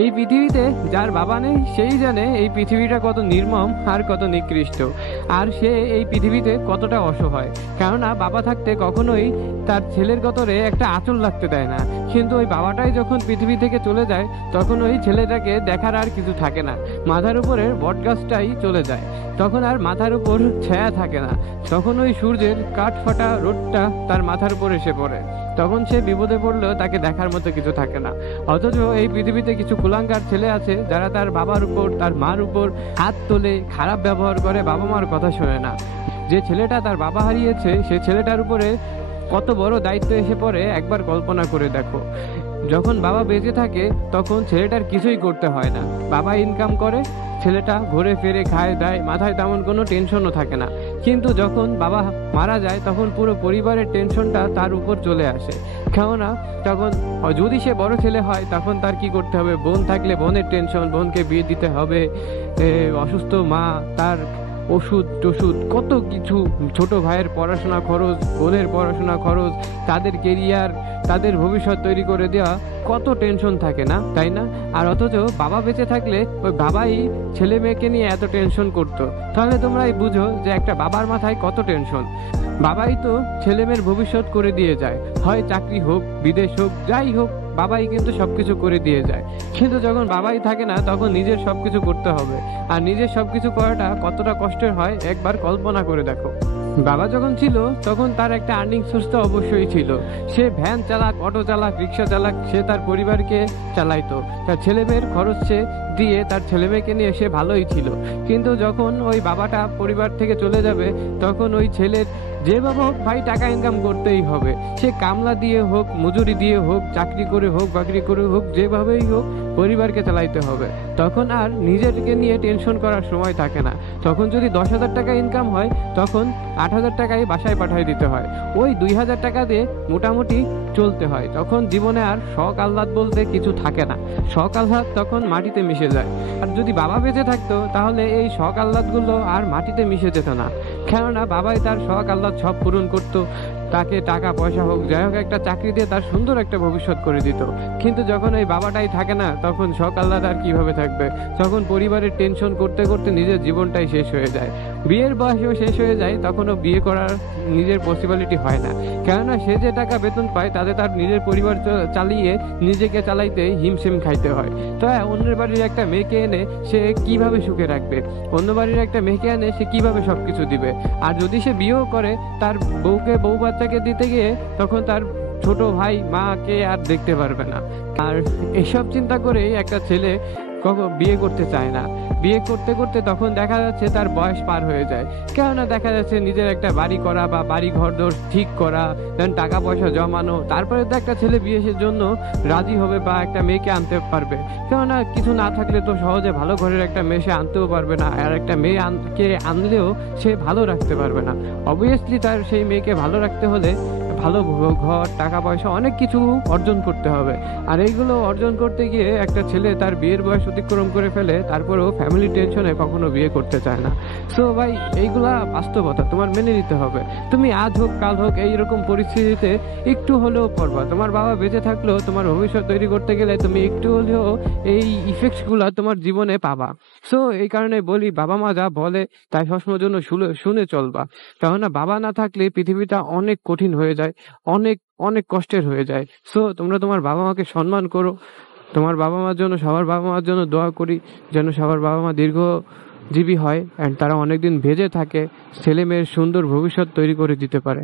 এই পৃথিবীতে যার বাবা নেই সেই জানে এই পৃথিবীটা কত নির্মম আর কত নিকৃষ্ট, আর সে এই পৃথিবীতে কতটা অসহায়। কেননা বাবা থাকতে কখনোই তার ছেলের গতরে একটা আঁচল লাগতে দেয় না, কিন্তু ওই বাবাটাই যখন পৃথিবী থেকে চলে যায় তখন ওই ছেলেটাকে দেখার আর কিছু থাকে না। মাথার উপরের বটগাছটাই চলে যায়, তখন আর মাথার উপর ছায়া থাকে না, তখন ওই সূর্যের কাঠ ফাটা রোদটা তার মাথার উপর এসে পড়ে, তখন সে বিপদে পড়লেও তাকে দেখার মতো কিছু থাকে না। অথচ এই পৃথিবীতে কিছু কুলাঙ্গার ছেলে আছে যারা তার বাবার উপর তার মার উপর হাত তোলে, খারাপ ব্যবহার করে, বাবা মার কথা শোনে না। যে ছেলেটা তার বাবা হারিয়েছে সে ছেলেটার উপরে কত বড় দায়িত্ব এসে পড়ে একবার কল্পনা করে দেখো। যখন বাবা বেঁচে থাকে তখন ছেলেটার কিছুই করতে হয় না, বাবা ইনকাম করে, ছেলেটা ঘুরে ফিরে খায় দায়, মাথায় তেমন কোনো টেনশনও থাকে না। কিন্তু যখন বাবা মারা যায় তখন পুরো পরিবারের টেনশনটা তার উপর চলে আসে। কেননা তখন যদি সে বড় ছেলে হয় তখন তার কি করতে হবে, বোন থাকলে বোনের টেনশন, বোনকে বিয়ে দিতে হবে, অসুস্থ মা, তার ওষুধ টষুধ, কত কিছু, ছোট ভাইয়ের পড়াশোনা খরচ, বোনের পড়াশোনা খরচ, তাদের কেরিয়ার, তাদের ভবিষ্যৎ তৈরি করে দেওয়া, কত টেনশন থাকে না, তাই না? আর অথচ বাবা বেঁচে থাকলে ওই বাবাই ছেলে মেয়েকে নিয়ে এত টেনশন করতো। তাহলে তোমরাই বুঝো যে একটা বাবার মাথায় কত টেনশন। বাবাই তো ছেলে মেয়ের ভবিষ্যৎ করে দিয়ে যায়, হয় চাকরি হোক, বিদেশ হোক, যাই হোক, বাবাই কিন্তু সবকিছু করে দিয়ে যায়। কিন্তু যখন বাবাই থাকে না তখন নিজের সবকিছু করতে হবে, আর নিজের সবকিছু করাটা কতটা কষ্টের হয় একবার কল্পনা করে দেখো। বাবা যখন ছিল তখন তার একটা আর্নিং সোর্স তো অবশ্যই ছিল, সে ভ্যান চালাক, অটো চালাক, রিক্সা চালাক, সে তার পরিবারকে চালাইতো, তার ছেলে মেয়ের খরচ সে দিয়ে তার ছেলে মেয়েকে নিয়ে সে ভালোই ছিল। কিন্তু যখন ওই বাবাটা পরিবার থেকে চলে যাবে তখন ওই ছেলের যেভাবে হোক ভাই টাকা ইনকাম করতেই হবে, সে কামলা দিয়ে হোক, মজুরি দিয়ে হোক, চাকরি করে হোক, বাকরি করে হোক, যেভাবেই হোক পরিবারকে চালাইতে হবে। তখন আর নিজেকে নিয়ে টেনশন করার সময় থাকে না। তখন যদি 10,000 টাকা ইনকাম হয় তখন 8,000 টাকাই বাসায় পাঠিয়ে দিতে হয়, ওই 2,000 টাকা দিয়ে মোটামুটি চলতে হয়। তখন জীবনে আর শখ আহ্লাদ বলতে কিছু থাকে না, শখ আহ্লাদ তখন মাটিতে মিশে যায়। আর যদি বাবা বেঁচে থাকতো তাহলে এই শখ আহ্লাদগুলো আর মাটিতে মিশে যেত না, কেননা বাবাই তার শখ আহ্লাদ সব পূরণ করতো, তাকে টাকা পয়সা হোক, যাই হোক, একটা চাকরি দিয়ে তার সুন্দর একটা ভবিষ্যৎ করে দিত। কিন্তু যখন এই বাবাটাই থাকে না তখন শখ আহ্লাদ আর কিভাবে থাকবে, তখন পরিবারের টেনশন করতে করতে নিজের জীবনটাই শেষ হয়ে যায়, বিয়ের বয়সেও শেষ হয়ে যায়, তখনও বিয়ে করার নিজের পসিবিলিটি হয় না। কেননা সে যে টাকা বেতন পায় তাতে তার নিজের পরিবার চালিয়ে নিজেকে চালাইতে হিমশিম খাইতে হয়। তো অন্যের বাড়ির একটা মেয়েকে এনে সে কিভাবে সুখে রাখবে, অন্য বাড়ির একটা মেয়েকে এনে সে কিভাবে সবকিছু দিবে। আর যদি সে বিয়েও করে তার বউকে, বউ বাচ্চাকে দিতে গিয়ে তখন তার ছোট ভাই মাকে আর দেখতে পারবে না। আর এসব চিন্তা করেই একটা ছেলে বিয়ে করতে চায় না। বিয়ে করতে করতে তখন দেখা যাচ্ছে তার বয়স পার হয়ে যায়, কেননা দেখা যাচ্ছে নিজের একটা বাড়ি করা বা বাড়ি ঘর দোর ঠিক করা, দেন টাকা পয়সা জমানো, তারপরে তো একটা ছেলে বিয়ের জন্য রাজি হবে বা একটা মেয়েকে আনতে পারবে। কেননা কিছু না থাকলে তো সহজে ভালো ঘরের একটা মেয়ে সে আনতেও পারবে না, আর একটা মেয়েকে আনলেও সে ভালো রাখতে পারবে না। অবভিয়াসলি তার সেই মেয়েকে ভালো রাখতে হলে ভালো ঘর, টাকা পয়সা, অনেক কিছু অর্জন করতে হবে। আর এইগুলো অর্জন করতে গিয়ে একটা ছেলে তার বিয়ের বয়স অতিক্রম করে ফেলে, তারপরেও ফ্যামিলি টেনশনে কখনো বিয়ে করতে চায় না। সো ভাই, এইগুলা বাস্তবতা, তোমার মেনে নিতে হবে। তুমি আজ হোক কাল হোক এইরকম পরিস্থিতিতে একটু হলেও পড়বা। তোমার বাবা বেঁচে থাকলেও তোমার ভবিষ্যৎ তৈরি করতে গেলে তুমি একটু হলেও এই ইফেক্টসগুলো তোমার জীবনে পাবা। সো এই কারণে বলি, বাবা মা যা বলে তাই সবসময়ের জন্য শুনে চলবা। কেননা বাবা না থাকলে পৃথিবীটা অনেক কঠিন হয়ে যায়, অনেক অনেক কষ্টের হয়ে যায়। সো তোমরা তোমার বাবা মাকে সম্মান করো। তোমার বাবা মার জন্য, সবার বাবা মার জন্য দোয়া করি যেন সবার বাবা মা দীর্ঘজীবী হয় অ্যান্ড তারা অনেকদিন বেঁচে থাকে, ছেলে মেয়ের সুন্দর ভবিষ্যৎ তৈরি করে দিতে পারে।